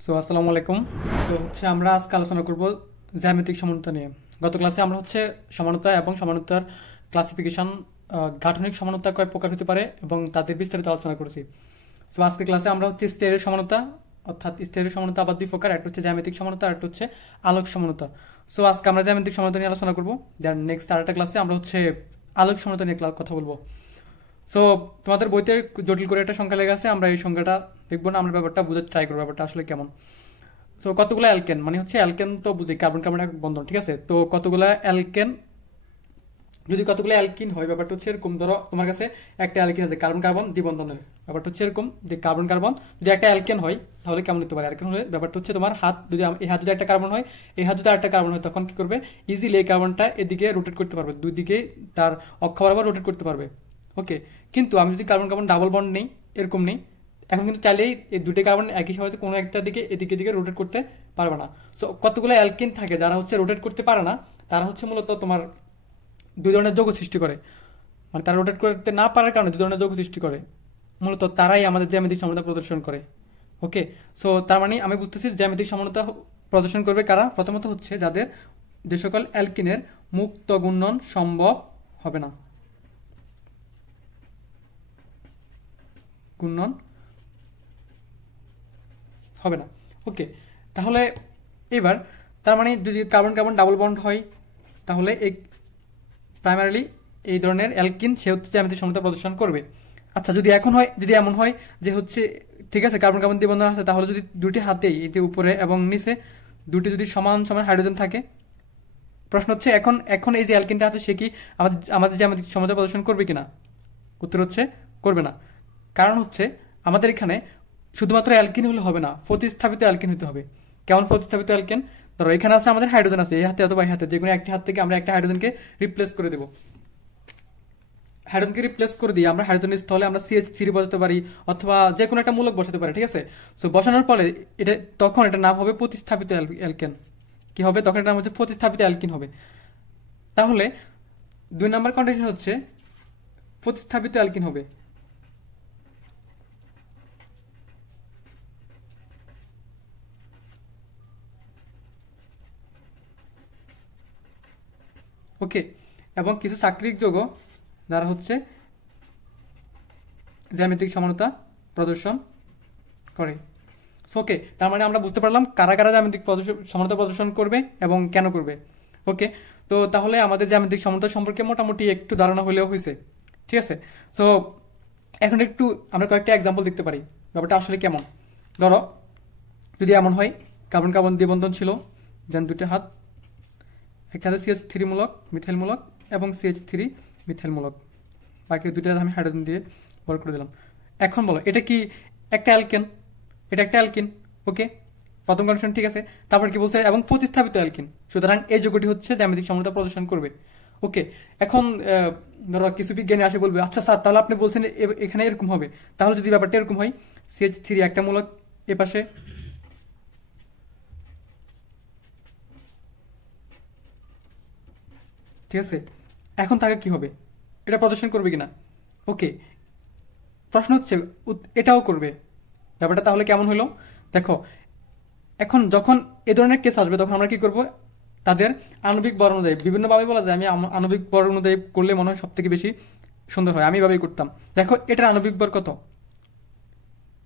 আসসালামু আলাইকুম। তো আমরা আজকে আলোচনা করব জ্যামিতিক সমানতা নিয়ে। গত ক্লাসে আমরা সমানতা এবং সমানতার ক্লাসিফিকেশন, গাঠনিক সমানতা কয় প্রকার হতে পারে এবং তাদের বিস্তারিত আলোচনা করেছি। আজকে ক্লাসে আমরা স্টেরের সমানতা, অর্থাৎ স্টেরের সমানতা আবার দুই প্রকার, একটা হচ্ছে জ্যামিতিক সমানতা আর একটা হচ্ছে আলোক সমানতা। আজকে আমরা জ্যামিতিক সমানতা নিয়ে আলোচনা করব। দেন নেক্সট আরেকটা ক্লাসে আমরা আলোক সমানতা নিয়ে কথা বলবো। সো তোমাদের বইতে জটিল করে একটা সংখ্যা লেগে আছে, আমরা এই সংখ্যাটা দেখবো না, আমরা ব্যাপারটা বোঝার ট্রাই করবো ব্যাপারটা আসলে কেমন। কতগুলো অ্যালকেন, মানে অ্যালকেন তো বুঝি কার্বন কার্বন এক বন্ধন, ঠিক আছে। তো কতগুলো অ্যালকেন, যদি কতগুলো অ্যালকিন হয়, ব্যাপারটা হচ্ছে এরকম। ধরো তোমার কাছে একটা অ্যালকিন আছে কার্বন কার্বন দ্বিবন্ধনের, ব্যাপারটা হচ্ছে এরকম যে কার্বন কার্বন যদি একটা অ্যালকেন হয় তাহলে কেমন হতে পারে। অ্যালকেন হলে ব্যাপারটা হচ্ছে তোমার হাত যদি, এই হাত যদি একটা কার্বন হয়, এই হাত যদি আরেকটা কার্বন হয়, তখন কি করবে, ইজিলি এই কার্বনটা এদিকে রোটেট করতে পারবে, দুই দিকে তার অক্ষ বরাবর রোটেট করতে পারবে। ওকে, কিন্তু আমি যদি কার্বন কার্বন ডাবল বন্ড নেই, এরকম নেই, এখন কিন্তু চাইলেই এই দুটো কার্বন একই সময় কোনো একটা দিকে এদিকে দিকে রোটেট করতে পারবে না। সো কতগুলো অ্যালকেন থাকে যারা রোটেট করতে পারে না, তারা মূলত তোমার দুই ধরনের যৌগ সৃষ্টি করে, মানে তারা রোটেট করতে না পারার কারণে দুই ধরনের যৌগ সৃষ্টি করে, মূলত তারাই আমাদের জ্যামিতিক সমতা প্রদর্শন করে। ওকে, সো তার মানে আমি বুঝতেছি জ্যামিতিক সমতা প্রদর্শন করবে কারা, প্রথমত হচ্ছে যাদের যে সকল অ্যালকিনের মুক্ত ঘূর্ণন সম্ভব হবে না, ঘূর্ণন হবে না। ওকে, তাহলে এবার তার মানে যদি কার্বন কার্বন ডাবল বন্ড হয়, তাহলে এই প্রাইমারিলি এই ধরনের অ্যালকিন সে জ্যামিতিক সমতা প্রদর্শন করবে। আচ্ছা, যদি এখন হয়, যদি এমন হয় যে ঠিক আছে কার্বন কার্বন দ্বিবন্ধন আছে, তাহলে যদি দুটি হাতেই এতে উপরে এবং নিচে দুটি যদি সমান সমান হাইড্রোজেন থাকে, প্রশ্ন হচ্ছে এখন এখন এই যে অ্যালকিনটা আছে সে কি আমাদের জ্যামিতিক সমতা প্রদর্শন করবে কিনা। উত্তর হচ্ছে করবে না। কারণ আমাদের এখানে শুধুমাত্র অ্যালকিন হলে হবে না, প্রতিস্থাপিত অ্যালকিন হতে হবে। কেমন প্রতিস্থাপিত অ্যালকিন? ধরো এখানে আছে আমাদের হাইড্রোজেন আছে এই হাতে অথবা এই হাতে, যে কোনো একটি হাত থেকে আমরা একটা হাইড্রোজেনকে রিপ্লেস করে দেবো। হাইড্রোজেনকে রিপ্লেস করে দিয়ে আমরা হাইড্রোজেন স্থলে আমরা CH3 বসাতে পারি, অথবা যে কোনো একটা মূলক বসাতে পারি, ঠিক আছে। সো বসানোর ফলে তখন এটার নাম হবে প্রতিস্থাপিত অ্যালকেন। কি হবে তখন? এটার নাম হচ্ছে প্রতিস্থাপিত অ্যালকিন হবে। তাহলে 2 নম্বর কন্ডিশন হচ্ছে প্রতিস্থাপিত অ্যালকিন হবে। ওকে, এবং কিছু চাকরিক যৌগ যারা জ্যামিতিক সমানতা প্রদর্শন করে। ওকে, তার মানে আমরা বুঝতে পারলাম কারা কারা জ্যামিতিক সমানতা প্রদর্শন করবে এবং কেন করবে। ওকে, তো তাহলে আমাদের জ্যামিতিক সমানতা সম্পর্কে মোটামুটি একটু ধারণা হলেও হয়েছে, ঠিক আছে। সো এখন একটু আমরা কয়েকটা এক্সাম্পল দেখতে পারি ব্যাপারটা আসলে কেমন। ধরো যদি এমন হয় কার্বন কার্বন দ্বিবন্ধন ছিল, যেন দুটো হাত, একটা হাতে CH3 মূলক মিথাইল মূলক এবং CH3 মিথাইল মূলক, বাকি দুটো আমি হাইড্রোজেন দিয়ে ভর করে দিলাম। এখন বলো এটা কি একটা অ্যালকেন? এটা একটা অ্যালকিন। ওকে, প্রথম কন্ডিশন ঠিক আছে। তারপর কি বলছে? এবং প্রতিস্থাপিত অ্যালকিন, সুতরাং এই যৌগটি জ্যামিতিক সমতা প্রদর্শন করবে। ওকে, এখন ধরো কিছু বিজ্ঞানী আসে বলবে, আচ্ছা স্যার তাহলে আপনি বলছেন এখানে এরকম হবে, তাহলে যদি ব্যাপারটা এরকম হয়, CH3 একটা মূলক এ পাশে, ঠিক আছে, এখন তাকে কি হবে? এটা প্রদর্শন করবে কিনা? ওকে, প্রশ্ন এটাও করবে। ব্যাপারটা তাহলে কেমন হলো দেখো। এখন যখন এ ধরনের কেস আসবে তখন আমরা কি করব, তাদের আণবিক বর অনুযায়ী বিভিন্নভাবে বলা যায়, আমি আণবিক বর অনুযায়ী করলে মনে হয় সব থেকে বেশি সুন্দর হয়, আমি এভাবেই করতাম। দেখো এটার আণবিক বর কত,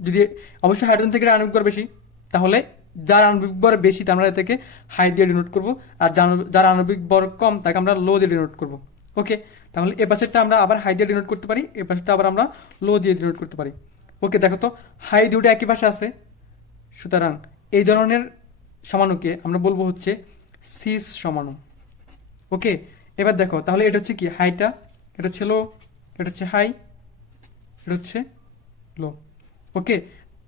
যদি অবশ্যই হাইড্রোজেন থেকে আণবিক বর বেশি, তাহলে যার আণবিক বর বেশি আমরা এটাকে হাই দিয়ে ডিনোট করব, আর যার আণবিক বর কম তাকে আমরা লো দিয়ে ডিনোট করব। ওকে, তাহলে এ পাশেরটা আমরা আবার হাই দিয়ে ডিনোট করতে পারি, এ পাশেরটা আবার আমরা লো দিয়ে ডিনোট করতে পারি। ওকে, দেখো তো হাই দুটো একই পাশে আছে, সুতরাং এই ধরনের সমাণুকে আমরা বলবো সিস সমাণু। ওকে, এবার দেখো তাহলে এটা কি হাইটা, এটা হচ্ছে লো, এটা হচ্ছে হাই, এটা হচ্ছে লো। ওকে,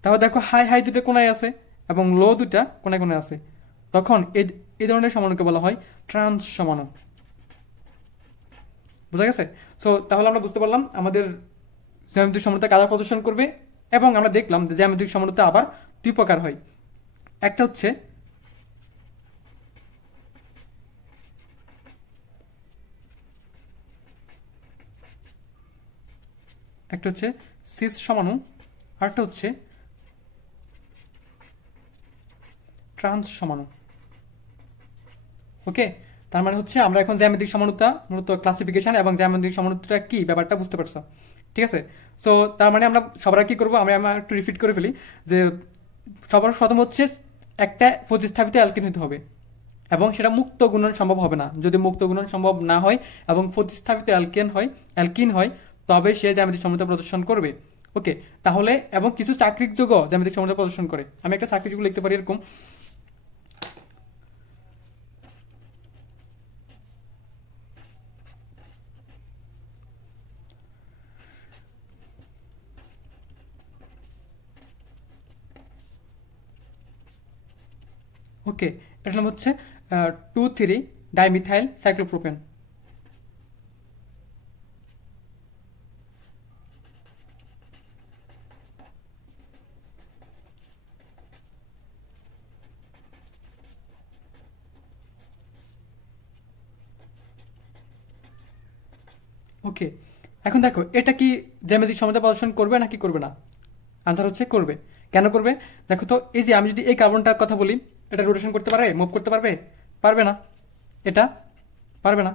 তাহলে দেখো হাই হাই দুটো কোনায় আছে এবং লো দুটা কোনায় কোনায় আছে, তখন এই ধরনের সমাণুকে বলা হয় ট্রান্স সমাণু। বুঝা গেছে? সো তাহলে আমরা বুঝতে পারলাম আমাদের জ্যামিতিক সমতা কারা প্রদর্শন করবে, এবং আমরা দেখলাম যে জ্যামিতিক সমতা আবার দুই প্রকার হয়। একটা সিস সমাণু, আরেকটা ট্রান্স সমাণু। ওকে, তার মানে হচ্ছে আমরা এখন জ্যামিতিক সমানুতা মূলত ক্লাসিফিকেশন এবং জ্যামিতিক সমানুতা কি ব্যাপারটা বুঝতে পারছো। ঠিক আছে, সো তার মানে আমরা সবার কি করবো, আমরা একটু রিপিট করে ফেলি যে সবার প্রথম হচ্ছে একটা প্রতিস্থাপিত অ্যালকিন হতে হবে এবং সেটা মুক্ত গুণন সম্ভব হবে না। যদি মুক্ত গুণন সম্ভব না হয় এবং প্রতিস্থাপিত অ্যালকিন হয় তবে সে জ্যামিতিক সমতা প্রদর্শন করবে। ওকে, তাহলে এবং কিছু চাকরিক যোগ জ্যামিতিক সমতা প্রদর্শন করে। আমি একটা চাকরিক যোগ লিখতে পারি এরকম, ওকে, এটার নাম হচ্ছে 2,3 ডাইমিথাইল সাইক্লোপ্রোপেন। ওকে, এখন দেখো এটা কি জ্যামিতিক সমতা প্রদর্শন করবে নাকি করবে না? আনসার হচ্ছে করবে। কেন করবে? দেখো তো, এই যে আমি যদি এই কার্বনটার কথা বলি, এটা রোটেশন করতে পারে, মুভ করতে পারবে? পারবে না। এটা পারবে না।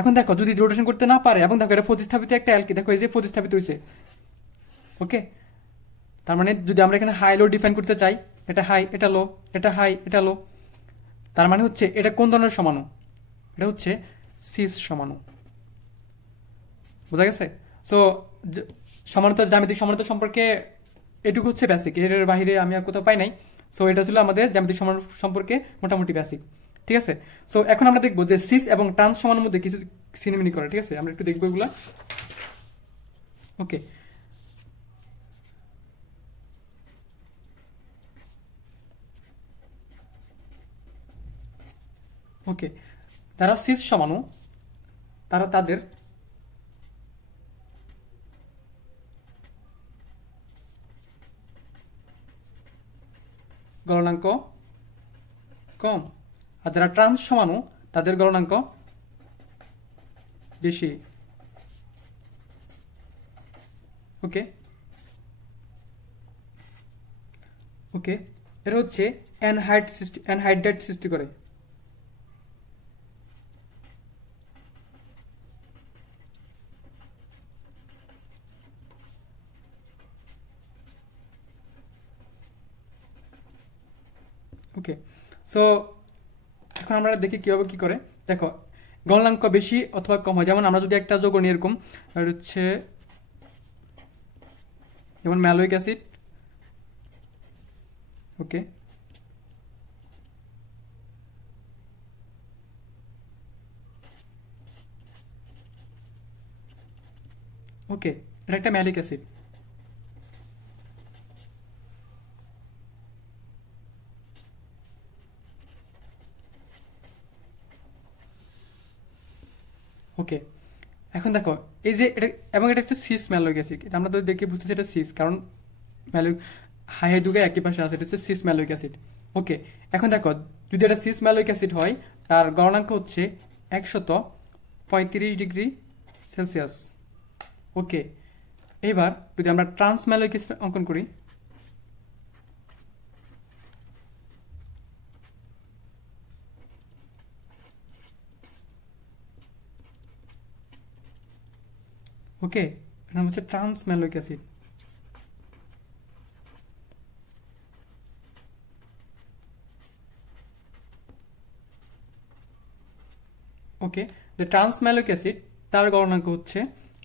এখন দেখো যদি রোটেশন করতে না পারে এবং দেখো এটা প্রতিস্থাপিত একটা অ্যালকি, দেখো এই যে প্রতিস্থাপিত হয়েছে। ওকে, তার মানে যদি আমরা এখানে হাই লো ডিফাইন করতে চাই, এটা হাই এটা লো, এটা হাই এটা লো, তার মানে হচ্ছে এটা কোন ধরনের সমাণু? এটা হচ্ছে সিস সমাণু। বোঝা গেছে? সো সমানতা, জ্যামিতিক সমানতা সম্পর্কে এটুকু হচ্ছে বেসিক, এর বাইরে আমি আর কোথাও পাই নাই। সো এটা ছিল আমাদের জ্যামিতিক সমান সম্পর্কে মোটামুটি বেসিক। ঠিক আছে, সো এখন আমরা দেখবো যে সিস এবং ট্রান্স সমানের মধ্যে কিছু সিনেমিনি করে। ঠিক আছে, আমরা একটু দেখবো এগুলা। ওকে, ওকে, তারা সিস সমাণু, তারা তাদের গলনাঙ্ক কম, আর যারা ট্রান্স সমাণু তাদের গলনাঙ্ক বেশি। ওকে, ওকে, এটা হচ্ছে অ্যানহাইড্রেট সৃষ্টি করে। ওকে, সো এখন আমরা দেখি কিভাবে কি করে। দেখো গলনাঙ্ক বেশি অথবা কম হয়, যেমন আমরা যদি একটা যৌগ নিই এরকম, হচ্ছে যেমন ম্যালোইক অ্যাসিড। ওকে, ওকে, এটা একটা ম্যালিক অ্যাসিড। ওকে, এখন দেখো এই যে এটা, এবং এটা একটা সিস ম্যালোইক অ্যাসিড, এটা আমরা তো দেখে বুঝতেছি এটা সিস, কারণ ম্যালোইক হাই হাই দুগে একই পাশে আছে, এটা হচ্ছে সিস ম্যালোইক অ্যাসিড। ওকে, এখন দেখো যদি এটা সিস ম্যালোইক অ্যাসিড হয় তার গলনাঙ্ক হচ্ছে 135 ডিগ্রি সেলসিয়াস। ওকে, এবার যদি আমরা ট্রান্স ম্যালোইক অ্যাসিড অঙ্কন করি, ওকে, এর নাম হচ্ছে ট্রান্স ম্যালোইক অ্যাসিড। ওকে, যে ট্রান্স ম্যালোইক অ্যাসিড তার গলনাঙ্ক হচ্ছে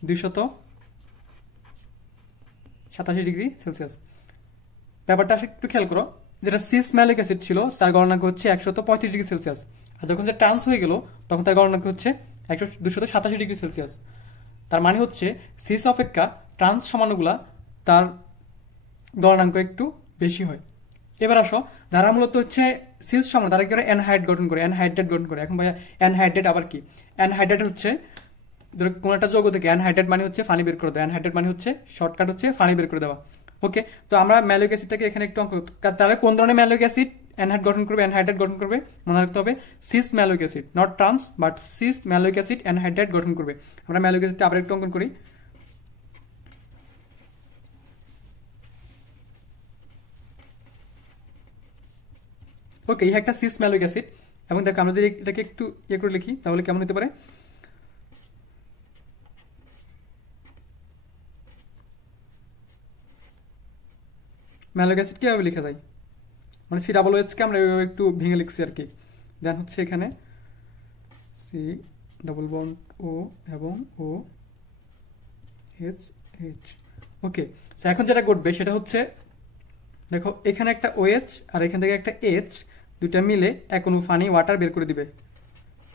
287 ডিগ্রি সেলসিয়াস। ব্যাপারটা একটু খেয়াল করো, যেটা সিস ম্যালোইক অ্যাসিড ছিল তার গলনাঙ্ক হচ্ছে 135 ডিগ্রি সেলসিয়াস, আর যখন যে ট্রান্স হয়ে গেল তখন তার গলনাঙ্ক হচ্ছে 287 ডিগ্রি সেলসিয়াস। তার মানে হচ্ছে সিস অপেক্ষা ট্রান্স সমানুগুলা তার গলনাঙ্ক একটু বেশি হয়। এবার আসো, যারা মূলত হচ্ছে সিস সমান তারা কি করে অ্যানহাইড গঠন করে, অ্যানহাইড্রেট গঠন করে। এখন ভাইয়া অ্যানহাইড্রেট আবার কি? অ্যানহাইড্রেট হচ্ছে কোন একটা যৌগ থেকে অ্যানহাইড্রেট মানে হচ্ছে পানি বের করে দেওয়া, অ্যানহাইড্রেট মানে হচ্ছে শর্টকাট হচ্ছে পানি বের করে দেওয়া। ওকে, তো আমরা ম্যালোইক অ্যাসিডটাকে এখানে একটু অঙ্ক, তাহলে কোন ধরনের ম্যালোইক অ্যাসিড অ্যানহাইড গঠন করবে, অ্যানহাইড্রেট গঠন করবে? মনে রাখতে হবে cis maleic acid, not trans but cis maleic acid anhydride গঠন করবে। আমরা ম্যালোইক অ্যাসিডটা আবার একটু অঙ্কন করি। ওকে, ইহা একটা সিস ম্যালোইক অ্যাসিড। এবং দেখো আমরা যদি এটাকে একটু ইয়ে করে লিখি তাহলে কেমন হতে পারে, ম্যালোইক অ্যাসিড কিভাবে লেখা যায়, মানে COOH কে আমরা এভাবে একটু ভেঙে লিখছি আর কি। দেন হচ্ছে এখানে সি ডাবল বন্ড ও এবং ও এইচ এইচ। ওকে, সো এখন যেটা ঘটবে সেটা হচ্ছে দেখো এখানে একটা OH আর এখান থেকে একটা H, দুইটা মিলে এক অণু পানি ওয়াটার বের করে দিবে,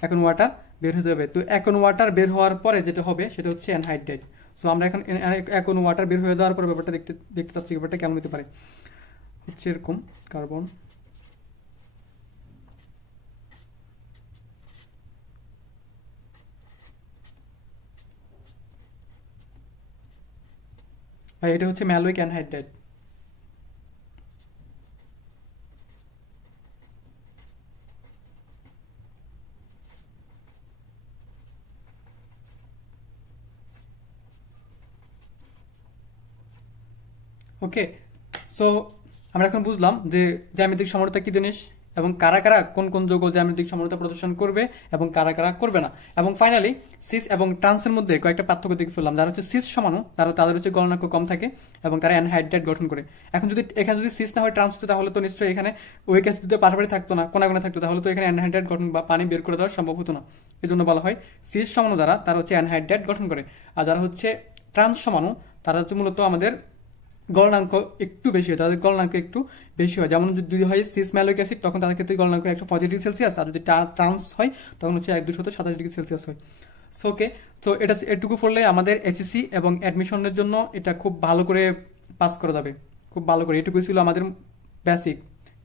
এখন ওয়াটার বের হতে হবে। তো এখন ওয়াটার বের হওয়ার পরে যেটা হবে সেটা হচ্ছে অ্যানহাইড্রেট। সো আমরা এখন এখন ওয়াটার বের হয়ে যাওয়ার পরে ব্যাপারটা দেখতে দেখতে চাচ্ছি ব্যাপারটা কেমন হতে পারে। হচ্ছে এরকম কার্বন, আর এটা হচ্ছে ম্যালোইক অ্যানহাইড্রেট। ওকে, সো আমরা এখন বুঝলাম যে জ্যামিতিক সমরূপতা কি জিনিস এবং কারা কারা কোন কোন যৌগ জ্যামিতিক সমরূপতা প্রদর্শন করবে এবং কারা কারা করবে না। এবং ফাইনালি সিস এবং ট্রান্সের মধ্যে কয়েকটা পার্থক্য দেখে ফেললাম। যারা হচ্ছে সিস সমাণু তাদের হচ্ছে গলনাঙ্ক কম থাকে এবং তারা অ্যানহাইড্রেট গঠন করে। এখন যদি এখানে যদি সিস না হয় ট্রান্স হতো তাহলে তো নিশ্চয়ই এখানে ওই গ্যাস যদি পাশাপাশি থাকতো না, কোনা কোনা থাকতো, তাহলে তো এখানে অ্যানহাইড্রেট গঠন বা পানি বের করে দেওয়া সম্ভব হতো না। এই জন্য বলা হয় সিস সমাণু যারা তারা হচ্ছে অ্যানহাইড্রেট গঠন করে, আর যারা হচ্ছে ট্রান্স সমাণু তারা হচ্ছে মূলত আমাদের গলনাঙ্ক একটু বেশি হয়, তাদের গলনাঙ্ক একটু বেশি হয়। যেমন যদি হয় সিস ম্যালোইক অ্যাসিড তখন তাদের ক্ষেত্রে গলনাঙ্ক 125 ডিগ্রি সেলসিয়াস, আর যদি ট্রান্স হয় তখন হচ্ছে 227 ডিগ্রি সেলসিয়াস হয়। সো ওকে, তো এটা এটুকু পড়লে আমাদের এইচএসসি এবং অ্যাডমিশনের জন্য এটা খুব ভালো করে পাস করা যাবে, খুব ভালো করে। এটুকুই ছিল আমাদের বেসিক।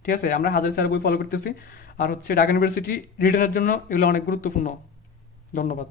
ঠিক আছে, আমরা হাজার স্যার বই ফলো করতেছি, আর হচ্ছে ঢাকা ইউনিভার্সিটি রিটেনের জন্য এগুলো অনেক গুরুত্বপূর্ণ। ধন্যবাদ।